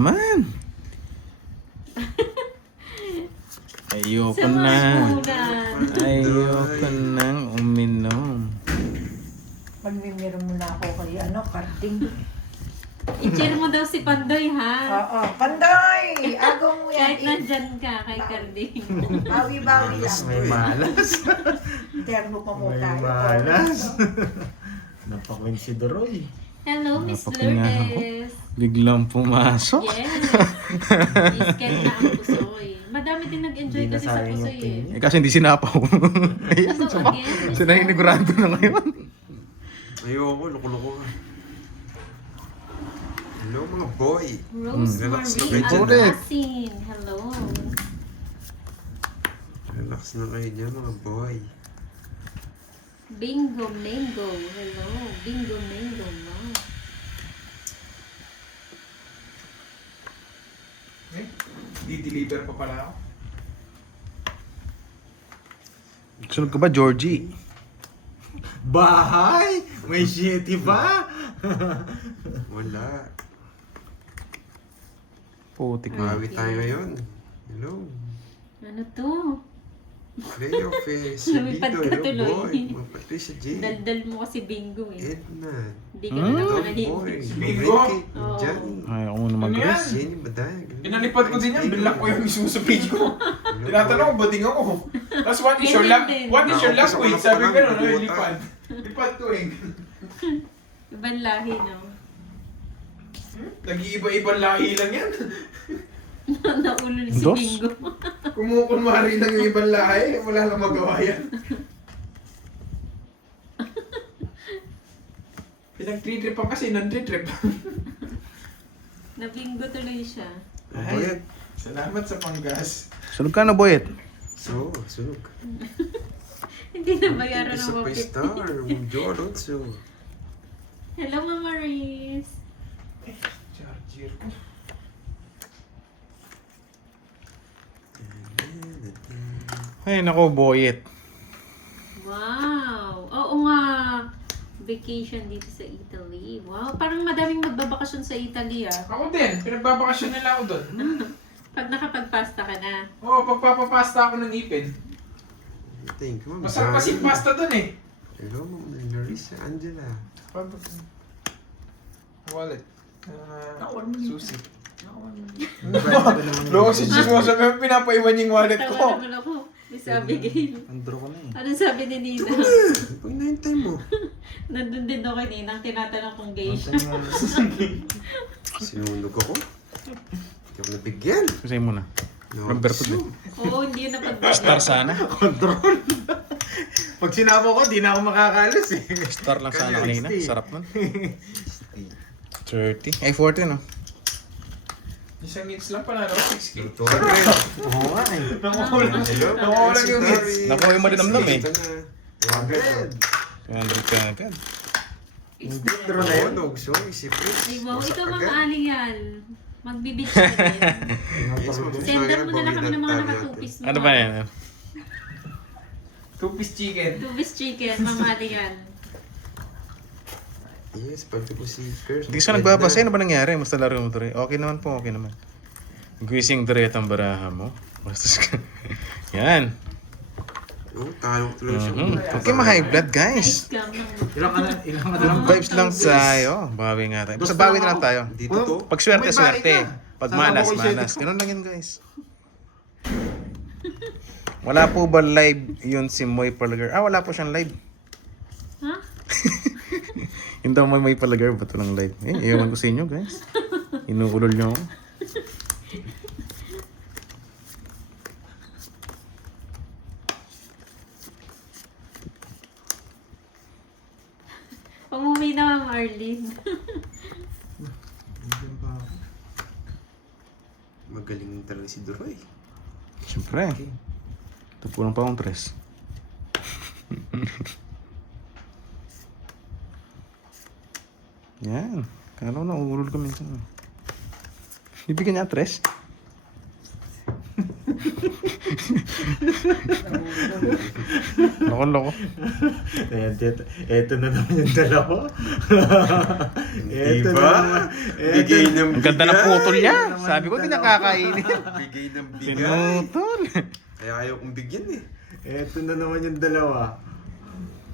Man! Ayoko Sama na. muna. Ayoko nang uminom. Magmimiro muna ako kay Karding. I-cheer mo daw si Pandoy, ha? Oo, Panday! Agaw mo yan. Kahit nandyan ka kay Carding. Bawi-bawi lang. May malas. Terno pa mo May tayo. malas. Napakwin si Doroy. Hello, Miss Napakunyahan ko. Lourdes. Biglang pumasok. Yes. Iskan na ang pusoy. Madami din nag-enjoy Hindi kasi sa nasayang yung pusoy eh. pin. Eh kasi hindi sinapaw. Ayan, So, again, sinahinigurado na ngayon. Ayoko, loko-loko ka. Hello mga boy. Rose Relax na Marie kayo dyan. Agasin. Hello. Relax na kayo dyan mga boy. Bingo Mango. Hello. Bingo Mango. No. Di-deliver pa pala ako. Sunod ka ba, Georgie? Bahay? May shitty ba? Wala. Putik na. Mawi tayo ngayon. Hello. Ano to? Playoff eh. Si Lumipad Vito. ka Hello tuloy. boy. Mga Patricia J. Daldal mo kasi bingo eh. Edman. Hindi ka na naman Dog boy. nahihintay. Bingo? Ricky. Oo. Johnny. Ayaw ko naman, Ano yan? Chris. Jenny Badag. Pinalipad ko din yan. Bilak ko yung mismo sa page ko. Hello, Tinatanong boy. ko, bading ako. Tapos what is your Ganyan lap? din. What is your lap Nakaupo sa weight? mga Sabi ko panahon, no, nabubuta. lipad. Lipad to eh. Ibang lahi, no? Nag-iiba-ibang lahi lang yan. Naulol si Dos? Bingo. Kumukunwari lang yung ibang lahi. Wala lang magawa yan. Pinag-3-trip pa kasi, non-3-trip. Nabingo tuloy siya. Boyet. Salamat sa panggas. Sunod ka na, Boyet. So, sunog. Hindi na bayaran Isa ng pa mga star. Joe Alonso. Hello, Mama Riz. Charger ko. Ay, nako, Boyet. Wow. Oo nga. Vacation dito sa Italy. Wow, parang madaming magbabakasyon sa Italy ah. Ako din, pinagbabakasyon nila ako doon. Pag nakapagpasta ka na. Oo, pagpapapasta ako ng ipin. Thank you, Ma'am Masarap kasi Jolly. pasta doon eh. Hello, Ma'am Larissa Angela. Wallet. Susi. Naman Loko si Jesus mo sabi, pinapaiwan yung wallet Tawa ko. naman ako. Miss Abigail. Andro ka na eh. Anong sabi ni Nina? Pag nahintay mo. Nandun din ako kay Nina. Tinatanong kung gay siya. Sinunog ako. Hindi ako nabigyan. Kasi mo na. No, Roberto din. Oo, hindi yun napagbigay. Star sana. Control. Pag sinama ko, di na ako makakalis eh. Star lang sana Kanya, kanina. 60. Sarap nun. 30. Ay, 40 no? Isang hits lang pala, no? 6K. Ito rin. Oo nga eh. Nakukulang. Hello, Nakukulang yung hits. Nakuha yung madinamdam eh. Ito na. 200. 200 ka agad. Hindi, true na yun. Tunog, so, si Prince. Ay, wow, Wasak ikaw mga agad. alingan. Magbibig ka din. Yes, Ma'am Sender mo na lang kami ng mga Joy, nakatupis mo. Ano ba yan? Two-piece chicken. Two-piece chicken, mga alingan. Yes, pati po si Kirsten. Hindi ka nagbabasa. Ano ba nangyari? Musta laro mo, Dre? Okay naman po, okay naman. Guising Dre at ang baraha mo. Bastos ka. Yan. Oh, talo tuloy siya. Huwag kayo ma-high blood, guys. Scam ng... Ilang ka na Good vibes lang tayo. Bawi nga tayo. Basta bawi na lang tayo. Dito to. Pag swerte, May bahay swerte. ka. Pag Sasama malas, ko yung malas. shit. Ganun lang yun, guys. Wala po ba live yun si Moy Palagar? Ah, wala po siyang live. Ha? Yung daw Moy Palagar, ba't walang live? Eh, ewan ko sa inyo, guys. Inuulol niyo ako. Umuwi na, Ma'am Arlene. Magaling talaga si Duroy. Siyempre. Ito po lang pa akong tres. Yan. Kala ko na, uulol kami. Ito. Ibigyan niya tres. Loko-loko. Eto na naman yung dalawa. Eto Diba? na naman. Bigay ng Ang ganda ng bigay. putol niya. Sabi ko, di nakakainin. Bigay ng bigay. Pinutol. Kaya ayaw kong bigyan eh. Eto na naman yung dalawa.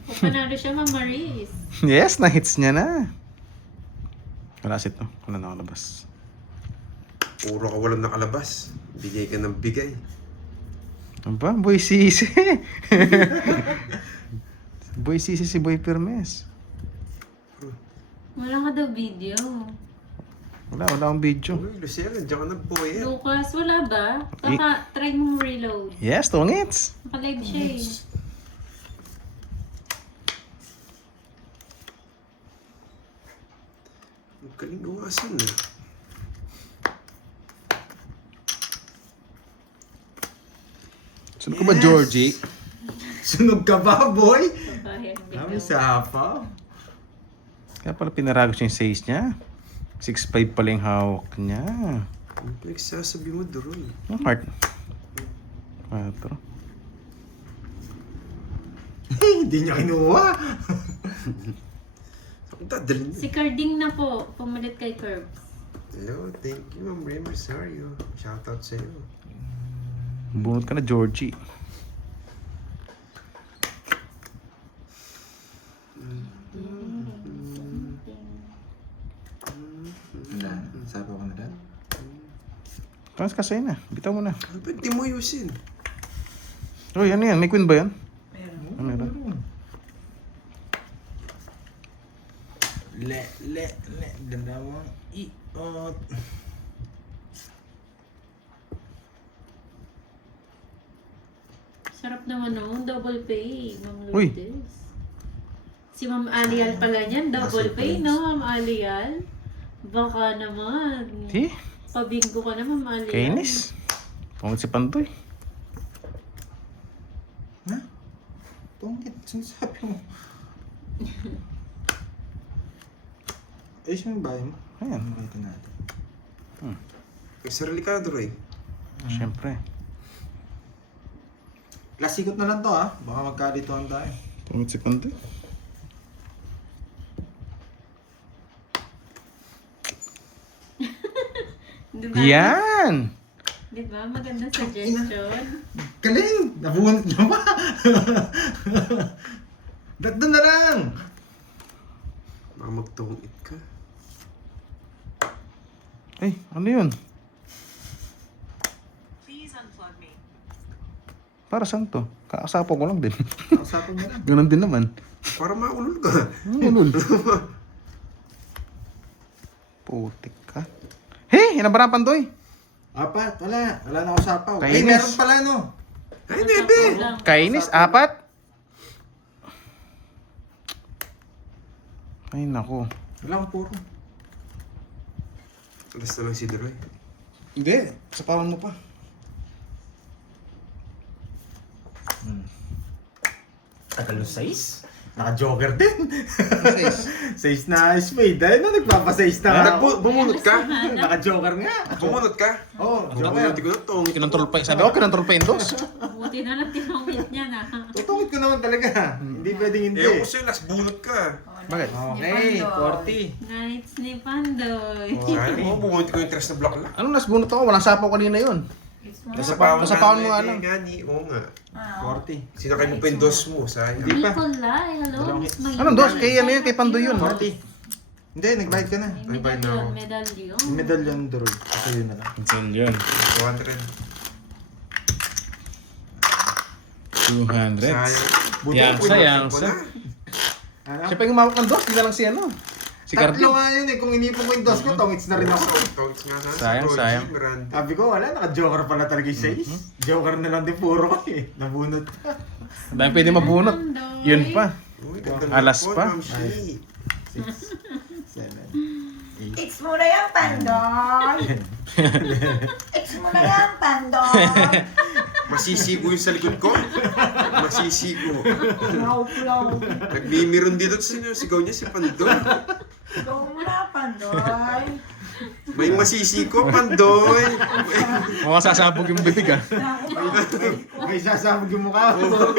Kung panalo siya, Ma'am Maris. Yes, na-hits niya na. Wala sit no. Wala nakalabas. Puro ka walang nakalabas. Bigay ka ng bigay. Ano ba? Boy Sisi. Boy Sisi si Boy Permes. Wala ka daw video. Wala akong video. Uy, Lucero, nandiyan ka ng boy. Lucas, wala ba? Baka try mong reload. Yes, 2 hits. Naka-live siya eh. Ang galing gawasan eh. Sunod ko ba, Georgie? Sunog ka ba, boy? Babae ang Kami biglaw. sa hapa. Kaya pala pinaragos yung 6 niya. 6'5 pala yung hawak niya. Ano pinagsasabi mo, Duroy? Ang heart. 4. Hindi niya kinuha. Ang dadalhin Si niya. Carding na po. Pumalit kay Curbs. Hello, thank you, Ma'am Ray Rosario. Shoutout sa'yo. Bunot ka na, Georgie. Wala. Sabi ko na dyan. Tapos kasi na. Bitaw mo na. Ano ba, di mo ayusin? Uy, ano yan? May queen ba yan? Meron. Ah, meron. Le. Dalawang iot. Sarap naman no, double pay, Ma'am Uy. Lourdes. Si Ma'am Alial pala niyan, double pay, no, Ma'am Alial? Baka naman. Di? Pabinggo ka na, Ma'am Alial. Kainis. Pangit si Pantoy. Ha? Tungkit. Sinasabi mo. Ayos mo yung bahay mo. Ayan. Makita natin. Sarili ka, Duroy. Siyempre. Last ikot na lang to ha. Baka magkalituhan tayo. Pangit si Pantoy. Diba? Yan! Diba? Magandang suggestion. Galing! Nabunot na ba? Doon na lang! Baka magtungit ka. Ay, ano yun? Para saan to? Kakasapo ko lang din. Kausapin mo lang. Ganon din naman. Para maulol ka. Ulul. Putik ka. Hey, yan ang barang Pantoy. Apat, wala. Wala na ako sapaw. Ay, Kainis. meron pala no. Ay, nebe! Lang. Kainis, 4. Ay, nako. Wala akong puro. Alas na lang si Duroy. Hindi, sapawan mo pa. Tagal ng size? Naka-joker din. Size na spade. Dahil na nagpapasize na ako. Bumunot ka? Naka-joker nga. Bumunot ka? Oo, oh, joker. Bumunot ko na tungit. Kinontrol pa. Sabi ko, kinontrol pa yung dos. Buti na lang tinungit niya na. Tutungit ko naman talaga. Hindi pwedeng hindi. Eh, ako sa'yo, last bunot ka. Bakit? Okay, 40. Nights ni Pandoy. Sayang mo, bumunot ko yung tres na block lang. Anong nasbunot ako? Walang sapaw kanina yun. Nasapawan mo nga lang. Gani, oo nga. 40. Sinakay mo pa yung dos mo, sayang. Hindi pa. Nicolai, hello, Miss Mayumi. Anong dos? Kay ano yun? Kay Pandoy yun. 40. Hindi, nag-bayad ka na. May Ay, na ako. medalyon. Medallion Dorog. Ito yun na lang. Saan yun? 200. 200. Sayang. Buti Yang ako, sa, inapin yang ko sa. na. Ano? Siya pa yung umawak ng dos. Hindi na lang si ano. Si Cardi. Tatlo nga yun eh. Kung inipon ko yung dos ko, tongits na rin ako. Tongits nga sana. Sayang, Si Rogie, sayang. Miranda. Sabi ko, wala. Naka-joker pala talaga yung size. Joker na lang din puro ko eh. Nabunot ka. Ang dami pwede mabunot. Yun pa. Uy, ganda ng Alas phone, pa. Ma'am Shi. 6, 7, It's mo na yan, Pandoy! It's mo na yan, Pandoy! Masisigo yung sa likod ko. Masisigo. Flow. Nagmimiron dito. Sino sigaw niya? Si Pandon. Go mo na, Pandoy! May masisiko, Pandoy. Mukhang sasabog yung bibig ah. May sasabog yung mukha ko.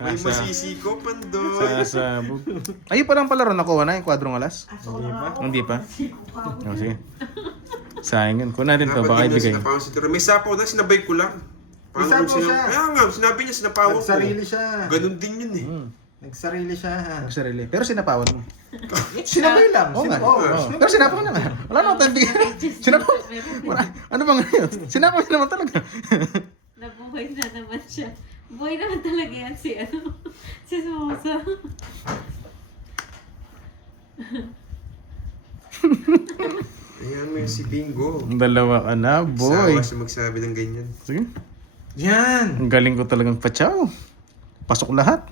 May masisiko, Pandoy. Sasabog. Ayun pa lang pala ron nakuha na yung kwadrong alas. Hindi pa? Oh, sige. Sayang yun. Kung natin to, baka ibigay. May sapaw na, sinabay ko lang. May sapaw siya. Kaya nga, sinabi niya, sinapawan ko. Nagsarili siya. Ganun din yun eh. Nagsarili siya. Ang sarili. Pero sinapawan mo. Sinabay lang. Oo nga. Oo. Oo. Pero sinapawan naman. Wala naman tayong bigyan. Sinapawan. Wala. Ano bang yun? Sinapawan niya naman talaga. Nabuhay na naman siya. Buhay naman talaga yan si si Sosa. Ayan mo yung si Bingo. Dalawa ka na, boy. Sawa siya magsabi ng ganyan. Sige. Yan. Ang galing ko talagang patsaw. Pasok lahat.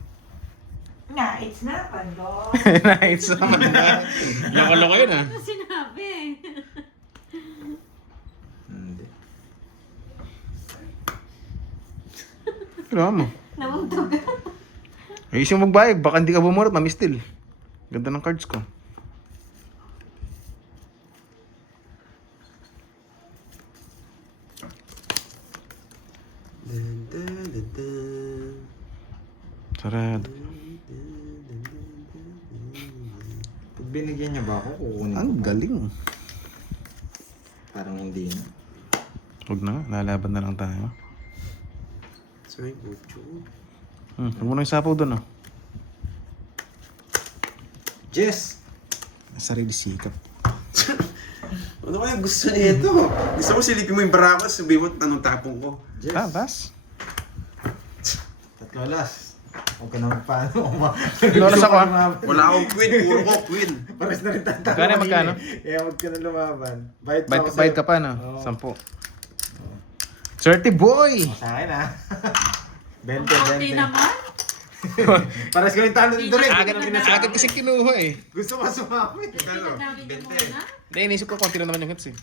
Nais na, Pandoy. Nice naman na. Loko-loko yun ah. Ano sinabi? Hindi. Ano mo? Namundog. Ayos yung magbayag. Baka hindi ka bumurot, mamistil. Ganda ng cards ko. Dun, dun, dun, dun. Sarado. Pag binigyan niya ba ako, kukunin ko. Ang galing. Parang hindi na. Huwag na nga. Lalaban na lang tayo. Sorry, Bocho. Huwag mo na yung sapaw doon ah. Jess! Sarili sikap. Ano kaya gusto niya ito? Gusto mo silipin mo yung barakas, sabihin mo anong tapong ko. Jess! Tatas. Tatlo alas. Huwag ka na magpaano. Lolas ako ah. Wala akong queen, puro ko queen. Pares na rin tatalo. Magkano? Eh, huwag ka na lumaban. Bayad Bayad ka pa no? 10. 30 boy! Sa akin ah. 20, Kunti 20. naman. Pares ka rin talo dito rin. Agad kasi kinuha eh. Gusto ka sumami. Kano? Dami niyo 20. muna. Hindi, inisip ko konti lang naman yung hits eh.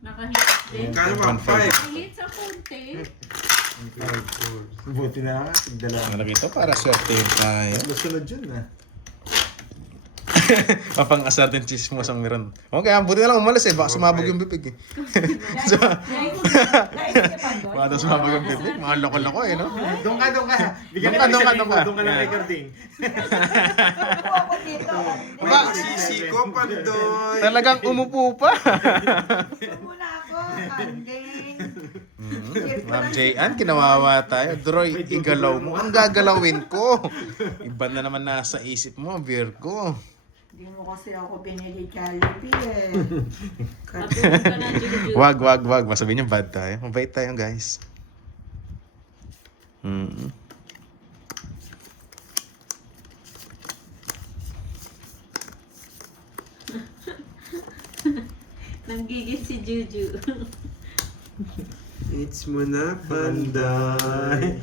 Nakahit din. Kano ba? 5. Kahit sa konti. Buti na nga. Tigdala. Malaki ito para swerte yun tayo. Sunod yun ah. Mapang-asar din chismos ang meron. Okay, buti na lang umalis eh. Baka sumabog yung bibig eh. Nais niya, Pandoy. Baka daw sumabog yung bibig. Mga loko-loko eh, no? Doon ka. Bigyan Doon ka, kita doon ka, isang doon ka. libo. Doon ka lang kay Carding. Ako ako dito. Ba? Masisiko, Pandoy. Talagang umupo pa. Muna ako, Carding. Ma'am J.Ann, kinawawa tayo. Droy, igalaw mo. Ang gagalawin ko. Iba na naman nasa isip mo, Virgo. Hindi mo kasi ako pinili Jollibee eh. Matulog ka na, Juju. Wag. Masabihin niyo bad tayo. Mabait tayo, guys. Nanggigil si Juju. It's mo na, Pandoy.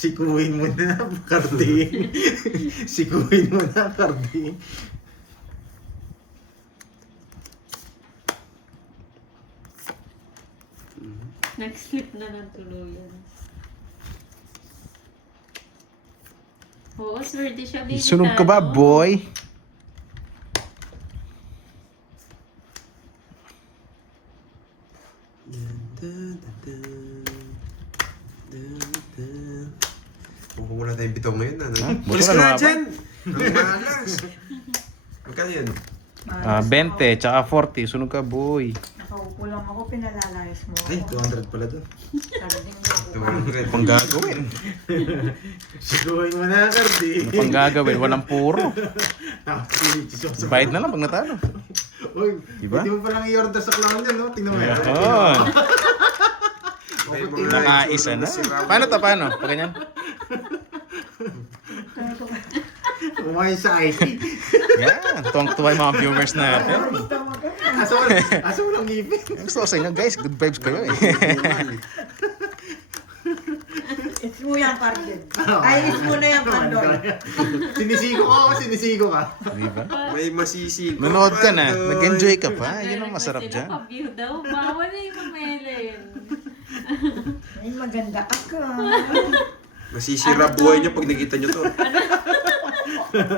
Sikuhin mo na, Carding. Sikuhin mo na, Carding. Nag-slip na ng tuluyan. Oo, swerte siya. Baby Sunog ka ba, Tano. boy? Kung wala tayong bitaw ngayon, ano? Buti Pulis na ka na lumaban. dyan! Ang malas! Magkano yun? 20, tsaka 40. Sunog ka, boy. Nakaupo lang ako, pinalalayas mo Ay, ako. 200 pala doon. Carding ako. Pang gagawin. Sikuhin mo na, Carding. Ano pang gagawin? Walang puro. Tapos, Bayad na lang pag natalo. Uy, Diba? hindi mo palang i-order sa clown yun, no? Tingnan mo yan. Yun. May mga Nakaisa na. Paano to? Paano? Pag ganyan? Kumain sa IT. Yan. Tuwang-tuwa yung mga viewers natin. Asa mo lang ngipin. Gusto ko sa inyo, guys. Good vibes kayo eh. It's mo yan, Carding. Ay, it's mo na yan, Pandoy. Sinisigo ka. Diba? May masisiko, Nanood ka na. Pandoy. Nag-enjoy ka pa. Yun ang masarap Sila dyan. pa-view daw. Bawal na yung mamelin. Ay, maganda ka ka. Masisira buhay niyo pag nakita niyo to.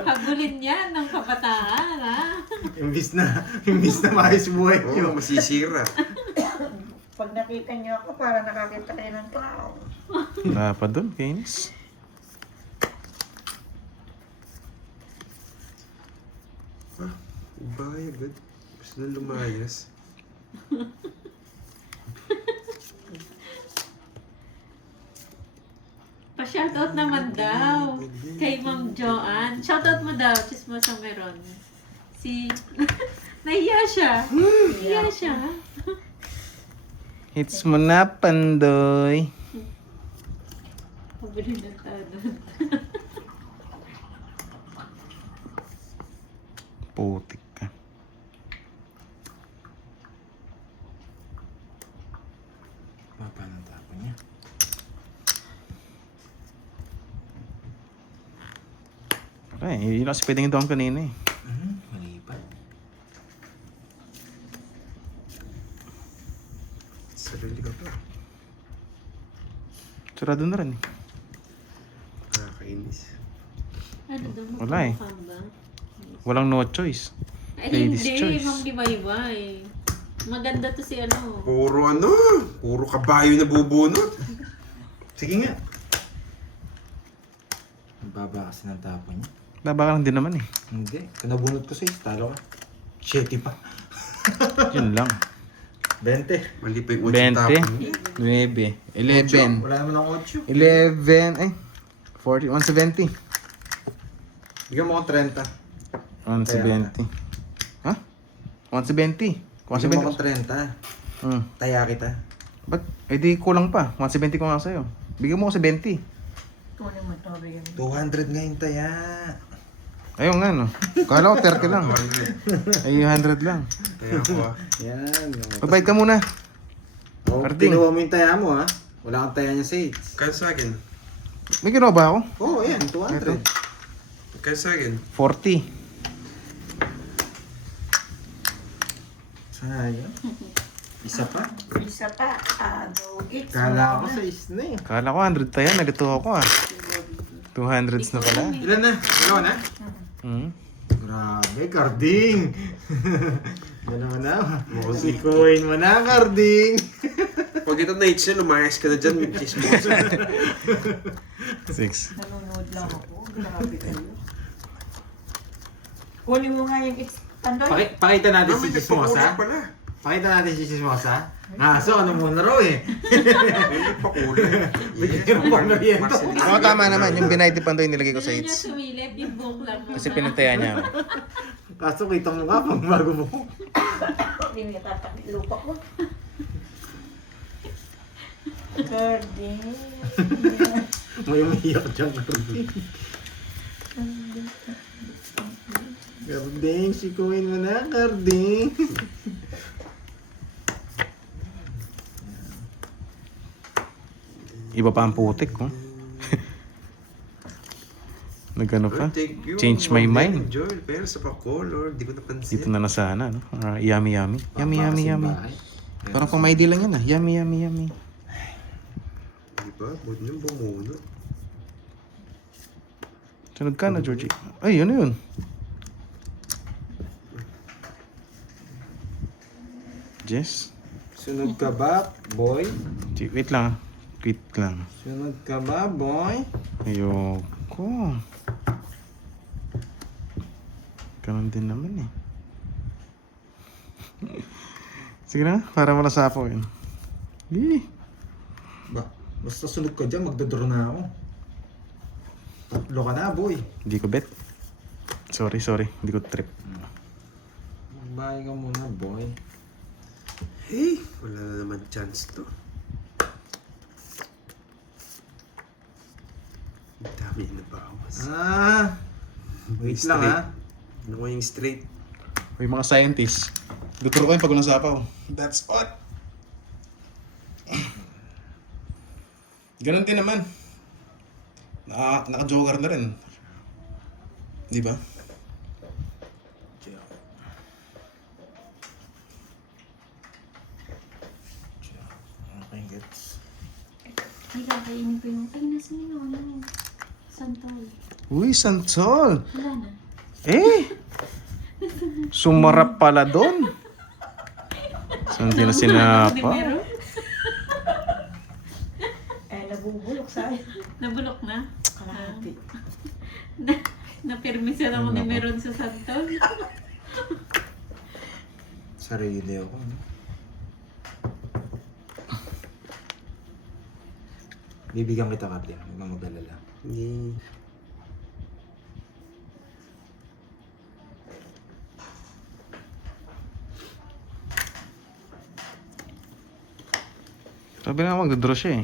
Habulin yan ng kabataan, ha? Imbis na maayos buhay Oo, nyo. masisira. Pag nakita niyo ako, para nakakita kayo ng tao. Wala pa doon, Kainis. Bye, agad. Gusto na lumayas. Pa-shoutout naman daw kay Ma'am Joanne. Shoutout mo daw, Chismosa Meron. Si... Nahiya siya. Nahiya siya. Hits mo na, Pandoy. Pabili ng tanong. Putik ka. Paano tapon niya? Okay, yun kasi pwedeng ito ang kanina eh. Malipat. Sarili ka pa. Sarado na rin eh. Nakakainis. Ano daw? Wala eh. magmumukhang ba? Walang no choice. Ay, Ladies' hindi. choice. Ma'am Liwayway. Maganda to si ano. Puro kabayo na bubunot. Sige nga. Baba kasi ng tapon niya. Baba ka lang din naman eh. Hindi. Kanabunot ko sa talo ka. 7 pa. Yun lang. 20. Mali pa yung 8 tapon. 20, 9, 11. Wala naman akong 8. 11, ay. 40, 170. Bigyan mo akong 30. 170. Ha? 170. Bigyan mo akong 170. 30. Hmm. Taya kita. Ba't? Eh di kulang pa. 170 ko nga sa'yo. Bigyan mo ako sa 20. Kunin mo to, bigyan mo. 200 nga yung taya. Ayun nga no. Kala ko 30 lang. 200. Ay 100 lang. Kaya ako Yan. Babayad ka muna. Oh, Carding. kinuha mo yung taya mo ha. Wala kang taya niya sa 8. Kaya sa akin. May ginawa ba ako? Oo, yan. 200. Kaya sa akin. 40. Sayang. Isa pa. Isa pa, go it's Kala ko mo sa na. is na eh. Kala ko 100 tayo. Nalito ako ah. 200s na pala. Ilan na? Dalawa na? Hmm. Grabe, Carding! Dalawa na. Sikuin mo na, Carding! Pag ito na hits lumayas ka na dyan. May chismosa. 6. Nanonood lang ako. Grabe kayo. Kunin mo nga yung Pandoy. Pakita natin si May Chismosa. nagpakulang pala. Pakita natin si Chismosa. So ano muna raw eh. May nagpakulang. Bigyan mo pa merienda. Oo, tama naman. Yung binayad ni Pandoy nilagay ko sa Hindi niya hits. sumilip, yung buhok lang. Kasi pinantaya niya ako. Kaso kita mo nga pang bago mo. Hindi lupa ko. Carding. May umiyak dyan, Carding. Carding, sikuin mo na, Carding. Iba pa ang putik ko. Nagano pa? Thank you. Change my mind. Joel, pero sa pa-color, di ko napansin. Dito na sana, no? Yummy, yummy. Yummy, yummy, yummy. Parang pang may lang yan ah. Yummy, yummy, yummy. Diba? Ba't niyong bumunot? Sunod ka na, Georgie. Ay, ano yun? Jess? Sunod ka ba, boy? Wait lang ah. Wait lang. Sunod ka ba, boy? Ayoko. Ganun din naman eh. Sige na, para wala sapo yun. Eh. Ba, basta sunod ka dyan, magdodraw na ako. Tatlo ka na, boy. Hindi ko bet. Sorry. Hindi ko trip. Magbayad ka muna, boy. Hey, wala na naman chance to. Ang dami na bawas. Wait lang ha. Ano ko yung straight? Uy, mga scientists. Duturo ko yung pag walang sapaw. That's what. Ganun din naman. Naka-joker na rin. Di ba? Okay, gets. Ay, kakainin ko yung... Ay, nasa yun ano. Santol. Uy, Santol! Wala na. Eh! Sumarap pala doon. So, hindi na sinapa. Numero? Nabubulok sa'yo. Nabulok na? Kalahati. Napirmisan ako ni Meron sa Santon. Sarili ako. Bibigyan kita, Carlin. Huwag kang mag-alala. Hindi. Sabi nga magdodraw siya eh.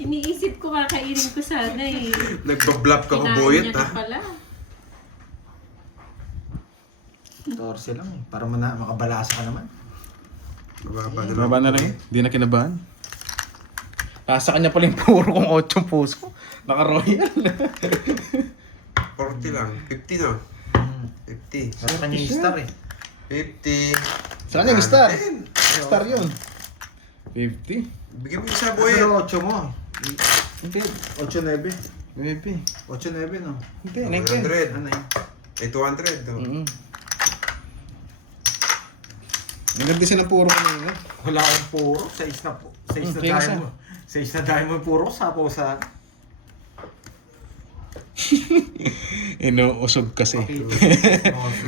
Iniisip ko kakainin ko sana eh. Nagbablap ka ko, Kinain boyet, niya ha? ka pala. 14 lang eh. Para makabalasa ka naman. Mababa na Baba na lang eh. Hindi na kinabahan. Nasa kanya pala yung puro kong 8 puso. Naka-royal. 40 lang. 50 na. 50. Nasa kanya yung star eh. 50. Sa kanya yung star. 10. Star yun. 50. Bigyan mo yung isa, boyet. Pero 8 mo. Hindi. 8-9. Maybe. 8-9 no? Hindi. 100. Ano yun? Eh, 200. Oh. Nagandisa ng puro kanina. Wala akong puro. 6 na po. 6 na Kaya dahil isa. mo. 6 na dahil mo yung puro. Sapo sa... Inuusog kasi.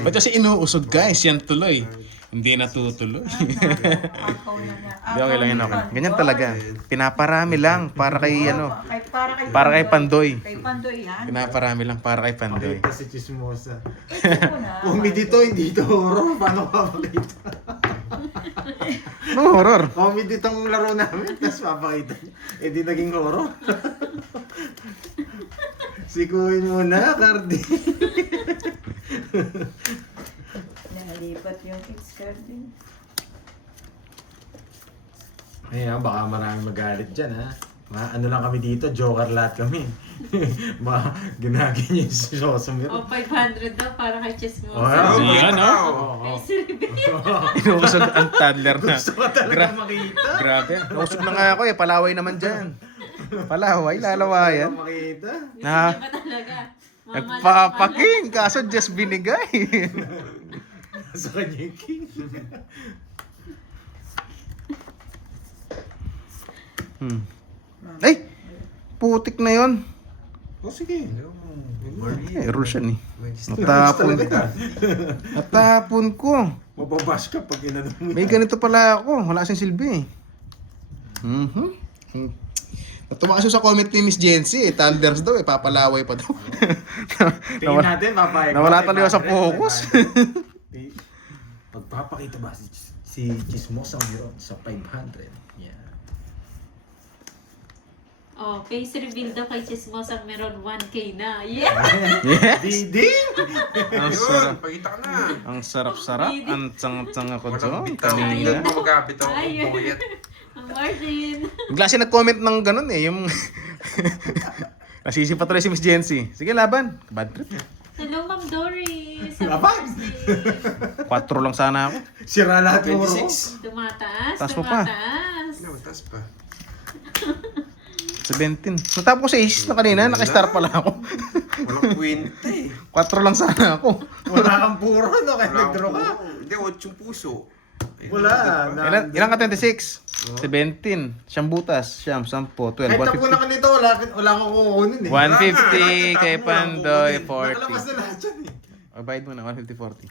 Ba't kasi inuusog guys? Yan tuloy. Hindi natutuloy. Akaw na nga. Hindi, okay lang yan, okay. Ganyan talaga. Pinaparami lang para kay ano. Para kay Pandoy. Kay Pandoy yan. Pinaparami lang para kay Pandoy. Pakita si Chismosa. Ito mo na. Kung dito, hindi ito horror. Paano ka makita? No horror. Comedy itong laro namin, tapos papakita niya. Eh di naging horror. Sikuhin mo na, Cardi. Nalipat yung X-card din. Ayan, baka maraming magalit dyan, ha? Ano lang kami dito, joker lahat kami. Baka ginagin niya si Sosomir. O 500 daw para kay Chismosa. Oh, yeah. Oh, Yan, boyet, oh. oh. Kay Silvia. Inuusog ang toddler na. Gusto ko talaga makita. Grabe. Nausog na nga ako eh. Palaway naman dyan. Palaway, lalawayan. Makita. Gusto Na- niya ba talaga? Nagpapaking, kaso just binigay. Sa kanya yung king. Ay! Putik na yon. O sige. Error siya ni. May Natapon Talaga ko. yan. Natapon ko. Mababash ka pag inano mo. May ganito pala ako. Wala kasing silbi eh. Natuwa kasi sa comment ni Miss Jency eh. Thunders daw eh. Papalaway pa daw. Tingin natin, papayag. nawala talaga sa focus. Magpapakita ba si Chismosa Miron sa 500? Yeah. Oh, face reveal daw kay Chismosa Meron 1K na. Yeah! Yes! Diding! Ang Yun, sarap. pakita ka na. Ang sarap-sarap. Ang tsang-tsang ako Walang doon. bitaw. Kanina. Hindi mo magkabitaw ang Ayun. boyet. Ang Martin. Bigla siya nag-comment ng ganun eh. Yung... Nasisipa tuloy si Miss Jency. Sige, laban. Bad trip. Hello, Ma'am Doris. Laban. 4 lang sana ako. Sira lahat yung 26. Tumataas, Taas mo pa. tumataas. No, taas pa. 17. Natapos ko sa aces na kanina. Naka-star pala ako. Walang kwenta eh. 4 lang sana ako. Wala kang puro, no? Kaya Wala nag-draw ka. Hindi, 8 puso. Ayun, Wala. di ba? Ilan ka 26? 17. Siyam butas. Siyam, 10, 12, Kahit tapo na 150. ka nito, wala kang kukunin eh. 150 kay Pandoy, Nakalabas 40. na lahat yan eh. O, bayad mo na. 150, 40.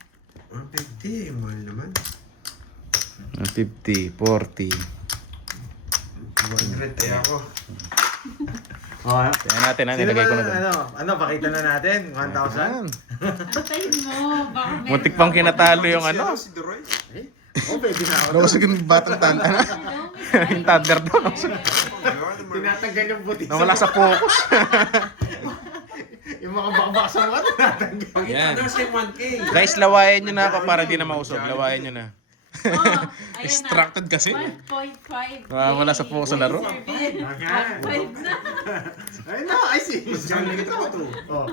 150, mahal naman. 150, 40. 100 tayo ako. Oh, Tingnan natin ha. Nilagay ko na doon. Pakita na natin. 1,000. Ayan. Antayin mo. Baka meron. Muntik pang kinatalo yung ano. Si Duroy. Oh, pwede na ako. Nausog yung batang tan. Ano? Yung thunder doon. Tinatanggal yung buti. Nawala sa focus. Yung mga bakbak sa mga tinatanggal. Pakita Yan. na siya yung 1K. Guys, lawayan nyo na ako para di na mausog. Lawayan nyo na. Oh, ayan na. Distracted kasi. 1.5. Wala sa focus sa laro. 1.5 na. Ay no, I see. Diyan kita ko to. Oh.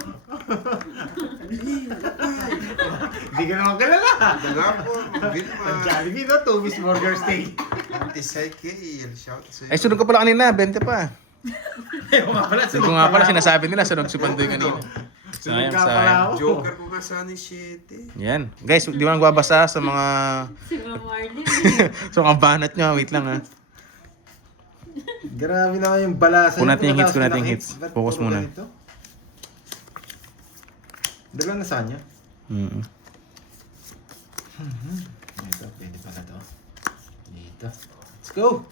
Hindi ka naman kalala. Dalapo, Ang Vilma. Jollibee no, 2 Miss Burger Steak. Tisay K, shout sa'yo. Ay, sunog ko pala kanina. 20 pa. Ayaw nga pala. Sunog ko nga pala. Sinasabi nila, sunog si Pandoy kanina. Sayang, ka pala sayang. ako. Joker ko nga sana yung 7. Yan. Guys, di mo nagbabasa sa mga... Si Ma'am Marlene. sa mga banat nyo. Wait lang ha. Grabe naman yung balasan. Kunin natin yung hits, Tapos kunin natin yung pinaka-hits. hits. Ba't Focus puro muna. ganito? Dala na saan niya? Mm. Ito, pwede pala to. Dito. Let's go!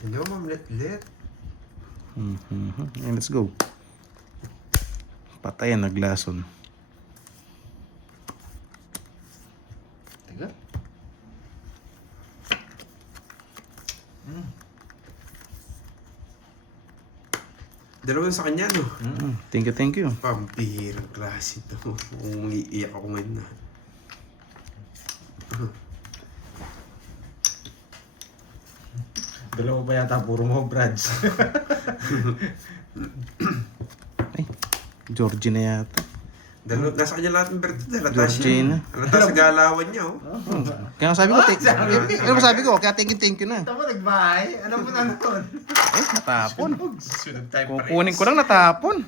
Hello, Ma'am Letlet. And let's go. Patay ang naglason. Teka. Dalawa sa kanya, no? Thank you, thank you. Pambihirang klase to. Kung iiyak ako ngayon na. Dalawa pa yata puro mo, Brads. Ay, Georgie na yata. Nasa kanya lahat ng berto. Georgina. Halata sa galawan niya, oh. Kaya nga sabi ko, ano ba sabi ko? Kaya thank you na. Tama nagbahay? Ano mo na nun? Eh, natapon. Sunod tayo Kukunin ko lang natapon.